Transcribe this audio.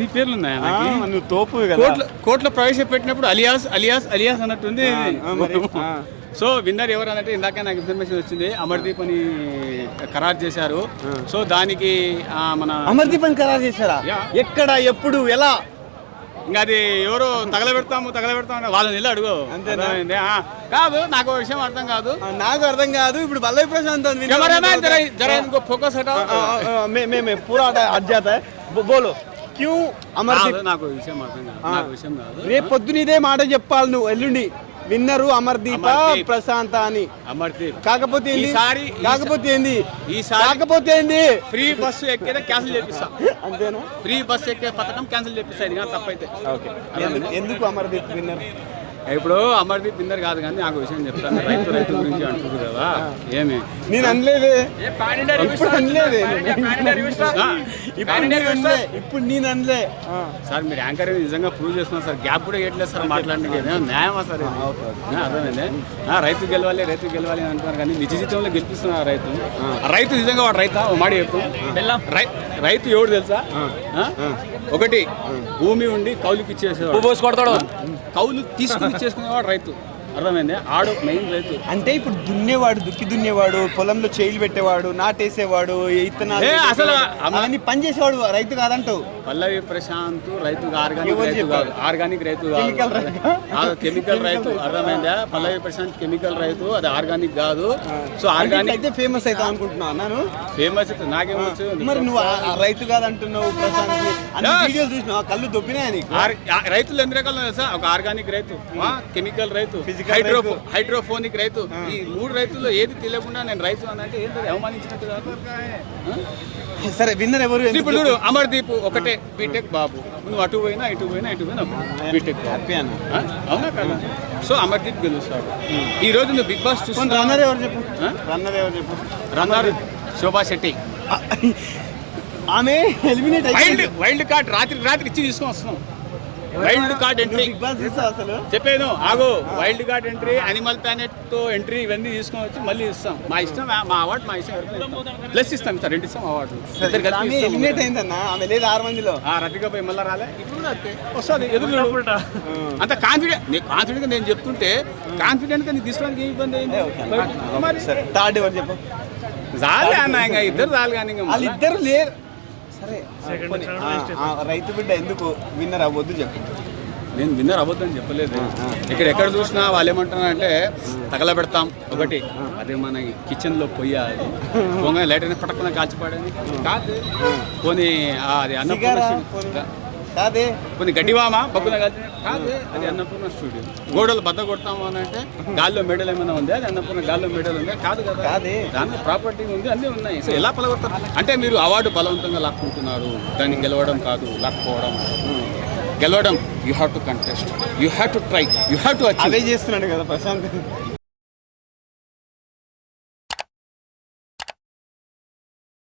నీ పేర్లు ఉన్నాయా నాకు? నువ్వు తోపు కదా. కోర్టులో ప్రవేశపెట్టినప్పుడు అలియాస్ అలియాస్ అలియాస్ అన్నట్టుంది. సో విన్నర్ ఎవరు అన్నట్టు ఇందాక నాకు ఇన్ఫర్మేషన్ వచ్చింది. అమర్దీప్ అని ఖరారు చేశారు. సో దానికి మన అమర్దీప్ అని ఖరారు చేశారా? ఎక్కడ, ఎప్పుడు, ఎలా? ఇంకా అది ఎవరో తగలబెడతాము వాళ్ళని వెళ్ళి అడుగు. అంతేనా? కాదు, నాకు విషయం అర్థం కాదు. నాకు అర్థం కాదు. ఇప్పుడు పల్లవి ప్రశాంత్ ఫోకస్ పూరా అట్ జాతా హై. బోలో క్యూ అమర్దీప్? నాకు విషయం అర్థం కాదు. నాకు విషయం కాదు. రేపు పొద్దున ఇదే మాట చెప్పాలి నువ్వు. ఎల్లుండి విన్నరు అమర్దీప్ ప్రశాంత్ అని. అమర్దీప్ కాకపోతే ఏంది ఫ్రీ బస్సు ఎక్కేదే క్యాన్సిల్ చేపిస్తా. అంతేనా? ఫ్రీ బస్సు ఎక్కే పథకం క్యాన్సిల్ చేపిస్తా. ఇది కానీ తప్పైతే. ఎందుకు అమర్దీప్ విన్నర్? ఇప్పుడు అమర్దీప్ విన్నర్ కాదు కానీ నాకు విషయం చెప్తాను. రైతు గురించి అంటున్నారు కదా. ఏమి నేను అనలేదే, ఇప్పుడు అనలేదే, ఇప్పుడు నేను అనలే సార్. మీరు యాంకర్ నిజంగా ప్రూవ్ చేస్తున్నారు సార్. గ్యాప్ కూడా వేయట్లేదు సార్ మాట్లాడడానికి. న్యాయమా సార్? అర్థమైంది. రైతు గెలవాలి అంటున్నారు కానీ నిజ జీవితంలో గెలిపిస్తున్నారు రైతు నిజంగా వాడు రైతా? మాట చెప్పు. రైతు ఎవడు తెలుసా? ఒకటి, భూమి ఉండి కౌలుకి ఇచ్చేసేవాడు, కౌలు తీసుకుని ఇచ్చేసుకునేవాడు రైతు. అర్థమైంది? ఆడు మెయిన్ రైతు. అంటే ఇప్పుడు దున్నేవాడు, పొలంలో చేయిలు పెట్టేవాడు, నాటేసేవాడు, ఇత్తనాలు అసలు అవన్నీ పని చేసేవాడు రైతు కాదంటావు. పల్లవి ప్రశాంత్ రైతు ఆర్గానిక్ రైతు కాదు, కెమికల్ రైతు. అర్థమైందా? పల్లవి ప్రశాంత్ కెమికల్ రైతు, అది ఆర్గానిక్ కాదు. సో ఆర్గానిక్ అయితే ఫేమస్ అవుతా అనుకుంటున్నా. నేను ఫేమస్ అయితే నాకేమొచ్చు. మరి నువ్వు రైతు కాదంటున్నావు. ప్రశాంత్ వీడియోలు చూసినావు, కళ్ళు దొబ్బినాయని. రైతులు ఎన్ని రకాలు ఉన్నాయి సార్? ఒక ఆర్గానిక్ రైతు, కెమికల్ రైతు, హైడ్రోఫోనిక్ రైతు. ఈ 3 రైతుల్లో ఏది తెలియకుండా నేను రైతు అని అంటే ఏంటది? అవమానించినట్టు కాదు. సరే, విన్నర్ ఎవరు? ఇప్పుడు చూడు, అమర్దీప్ ఒకటే బీటెక్ బాబు. నువ్వు అటు పోయినా బీటెక్ హ్యాపీ అన్న. అవునా కదా? సో అమర్దీప్ గెలుస్తాడు. ఈ రోజు నువ్వు బిగ్ బాస్ చూస్తున్నా. రన్నర్ ఎవరు చెప్పు? రన్నర్ శోభా శెట్టి. ఆమె ఎలిమినేట్ వైల్డ్ కార్డ్ రాత్రి ఇచ్చి తీసుకొని వస్తున్నాం. వైల్డ్ కార్డ్ ఎంట్రీ అసలు చెప్పాను. ఆగో, wild card entry, animal planet తో ఎంట్రీ, ఇవన్నీ తీసుకొని వచ్చి మళ్ళీ ఇస్తాం. మా ఇష్టం, మా అవార్డు మా ఇష్టం. ప్లస్ ఇస్తాం సార్, 2 ఇస్తాం అవార్డు. ఎలిమినేట్ అయిందన్నా ఆమె, లేదు 6 మందిలో. రతిక పోయి మళ్ళీ రాలే. ఇప్పుడు వస్తుంది ఎదురు. అంత కాన్ఫిడెంట్ గా నేను చెప్తుంటే కాన్ఫిడెంట్ గా నీకు తీసుకోవడానికి ఏం ఇబ్బంది అయింది? మరి థర్డ్ ఎవరు చెప్పు? చాలే అన్న, ఇంకా ఇద్దరు చాలు. కానీ వాళ్ళిద్దరు లేరు. సరే, రైతు బిడ్డ ఎందుకు విన్నర్ అవ్వద్దు చెప్పు. నేను విన్నర్ అవ్వద్దని చెప్పలేదు. ఎక్కడ చూసినా వాళ్ళు ఏమంటున్నారంటే తగలబెడతాం ఒకటి. అదే మన కిచెన్లో పొయ్యాలి, పొంగ లైట్ అయినా పట్టకుండా కాల్చిపాడని కాదు. పోనీ అది అన్నపూర్ణ కాదే, కొన్ని గడ్డివామా బబ్బున కాల్చి కాదు. అది అన్నపూర్ణ స్టూడియో. గోడలు బద్ద కొడతాము అని అంటే గాల్లో మెడల్ ఏమైనా ఉంది? అది అన్నపూర్ణ గాల్లో మెడల్ ఉంది కాదు కదా. దానికి ప్రాపర్టీ ఉంది, అన్నీ ఉన్నాయి. సో ఎలా పలగొడతారు అంటే మీరు అవార్డు బలవంతంగా లాక్కుంటున్నారు. దాన్ని గెలవడం కాదు, లాక్కోవడం. గెలవడం, you have to contest, you have to try, you have to achieve. అదే చేస్తున్నాడు కదా ప్రశాంత్.